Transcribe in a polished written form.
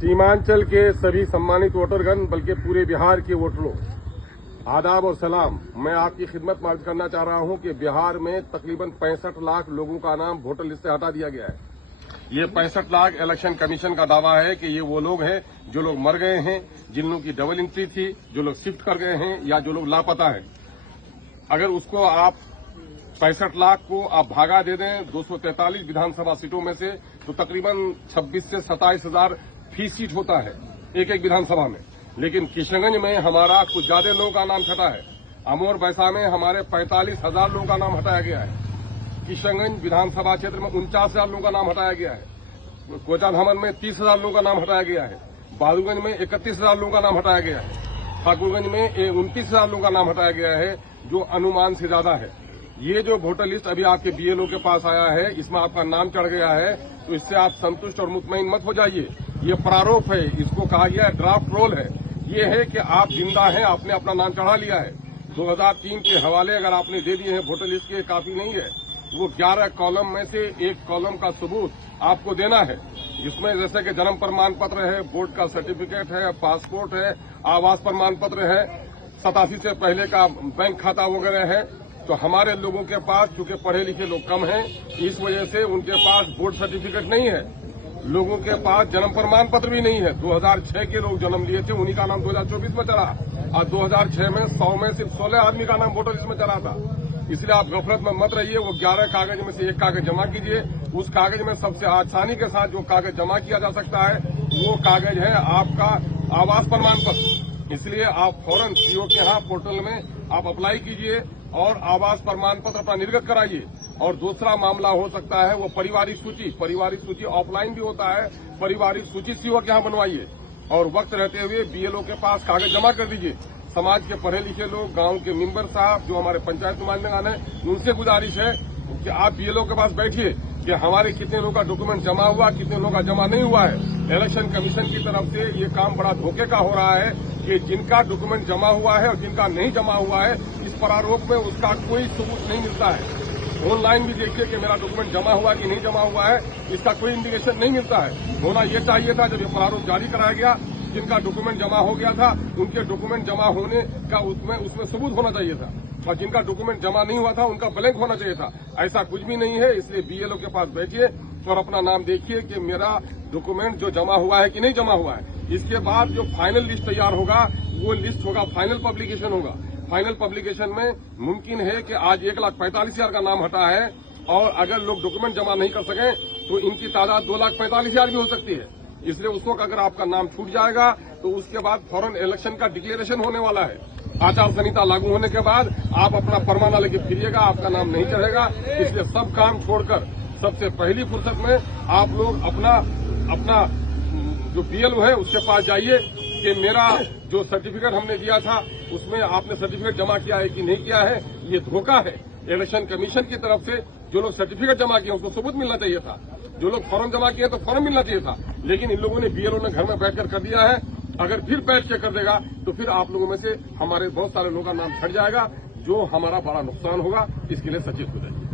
सीमांचल के सभी सम्मानित वोटरगण बल्कि पूरे बिहार के वोटरों, आदाब और सलाम। मैं आपकी खिदमत में अर्ज करना चाह रहा हूं कि बिहार में तकरीबन 65 लाख लोगों का नाम वोटर लिस्ट से हटा दिया गया है। ये 65 लाख इलेक्शन कमीशन का दावा है कि ये वो लोग हैं जो लोग मर गए हैं, जिन लोगों की डबल एंट्री थी, जो लोग शिफ्ट कर गए हैं या जो लोग लापता हैं। अगर उसको आप 65 लाख को आप भागा दे दें 243 विधानसभा सीटों में से, तो तकरीबन 26 से 27 हजार फी सीट होता है एक एक विधानसभा में। लेकिन किशनगंज में हमारा कुछ ज्यादा लोगों का नाम छटा है। अमोर बैसा में हमारे 45,000 लोगों का नाम हटाया गया है। किशनगंज विधानसभा क्षेत्र में 49,000 लोगों का नाम हटाया गया है। कोचाधामन में 30,000 लोगों का नाम हटाया गया है। बहादुरगंज में 31,000 लोगों का नाम हटाया गया है। ठाकुरगंज में 29,000 लोगों का नाम हटाया गया है, जो अनुमान से ज्यादा है। ये जो वोटर लिस्ट अभी आपके बीएलओ के पास आया है, इसमें आपका नाम चढ़ गया है, तो इससे आप संतुष्ट और मुतमईन मत हो जाइए। ये प्रारूप है, इसको कहा गया है ड्राफ्ट रोल है। ये है कि आप जिंदा हैं, आपने अपना नाम चढ़ा लिया है। 2003 के हवाले अगर आपने दे दिए हैं वोटर लिस्ट के, काफी नहीं है। वो 11 कॉलम में से एक कॉलम का सबूत आपको देना है, जिसमें जैसे कि जन्म प्रमाण पत्र है, बोर्ड का सर्टिफिकेट है, पासपोर्ट है, आवास प्रमाण पत्र है, 87 से पहले का बैंक खाता वगैरह है। तो हमारे लोगों के पास चूंकि पढ़े लिखे लोग कम हैं, इस वजह से उनके पास बोर्ड सर्टिफिकेट नहीं है। लोगों के पास जन्म प्रमाण पत्र भी नहीं है। 2006 के लोग जन्म लिए थे, उन्हीं का नाम 2024 में चढ़ा, और 2006 में 100 में सिर्फ 16 आदमी का नाम वोटर लिस्ट में चढ़ा था। इसलिए आप गफलत में मत रहिए। वो 11 कागज में से एक कागज जमा कीजिए। उस कागज में सबसे आसानी के साथ जो कागज जमा किया जा सकता है, वो कागज है आपका आवास प्रमाण पत्र। इसलिए आप फौरन सीओ के यहाँ पोर्टल में आप अप्लाई कीजिए और आवास प्रमाण पत्र अपना निर्गत कराइए। और दूसरा मामला हो सकता है वो पारिवारिक सूची ऑफलाइन भी होता है। पारिवारिक सूची सीओ के यहाँ बनवाइए और वक्त रहते हुए बीएलओ के पास कागज जमा कर दीजिए। समाज के पढ़े लिखे लोग, गांव के मेंबर साहब, जो हमारे पंचायत नुमाइंदगान है, उनसे गुजारिश है कि आप बीएलओ के पास बैठिए कि हमारे कितने लोगों का डॉक्यूमेंट जमा हुआ, कितने लोगों का जमा नहीं हुआ है। इलेक्शन कमीशन की तरफ से ये काम बड़ा धोखे का हो रहा है कि जिनका डॉक्यूमेंट जमा हुआ है और जिनका नहीं जमा हुआ है, इस प्रारूप में उसका कोई सबूत नहीं मिलता है। ऑनलाइन भी देखिए कि मेरा डॉक्यूमेंट जमा हुआ कि नहीं जमा हुआ है, इसका कोई इंडिकेशन नहीं मिलता है। होना ये चाहिए था जब ये प्रारूप जारी कराया गया, जिनका डॉक्यूमेंट जमा हो गया था उनके डॉक्यूमेंट जमा होने का उसमें सबूत होना चाहिए था, और जिनका डॉक्यूमेंट जमा नहीं हुआ था उनका ब्लैंक होना चाहिए था। ऐसा कुछ भी नहीं है। इसलिए बीएलओ के पास बैठिए और अपना नाम देखिए कि मेरा डॉक्यूमेंट जो जमा हुआ है कि नहीं जमा हुआ है। इसके बाद जो फाइनल लिस्ट तैयार होगा, वो लिस्ट होगा, फाइनल पब्लिकेशन होगा। फाइनल पब्लिकेशन में मुमकिन है कि आज 1,45,000 का नाम हटा है, और अगर लोग डॉक्यूमेंट जमा नहीं कर सकें तो इनकी तादाद 2,45,000 भी हो सकती है। इसलिए उस वक्त अगर आपका नाम छूट जाएगा तो उसके बाद फौरन इलेक्शन का डिक्लेरेशन होने वाला है। आचार संहिता लागू होने के बाद आप अपना परमाना लेके फिरिएगा, आपका नाम नहीं चढ़ेगा। इसलिए सब काम छोड़कर सबसे पहली फुर्सत में आप लोग अपना जो बीएलओ है उसके पास जाइए कि मेरा जो सर्टिफिकेट हमने दिया था उसमें आपने सर्टिफिकेट जमा किया है कि नहीं किया है। ये धोखा है। इलेक्शन कमीशन की तरफ से जो लोग सर्टिफिकेट जमा किए उसको सबूत मिलना चाहिए था। जो लोग फॉर्म जमा किए तो फॉर्म मिलना चाहिए था। लेकिन इन लोगों ने बीएलओ ने घर में बैठकर कर दिया है। अगर फिर बैठ के कर देगा तो फिर आप लोगों में से हमारे बहुत सारे लोगों का नाम छट जाएगा, जो हमारा बड़ा नुकसान होगा। इसके लिए सचेत हो जाइए।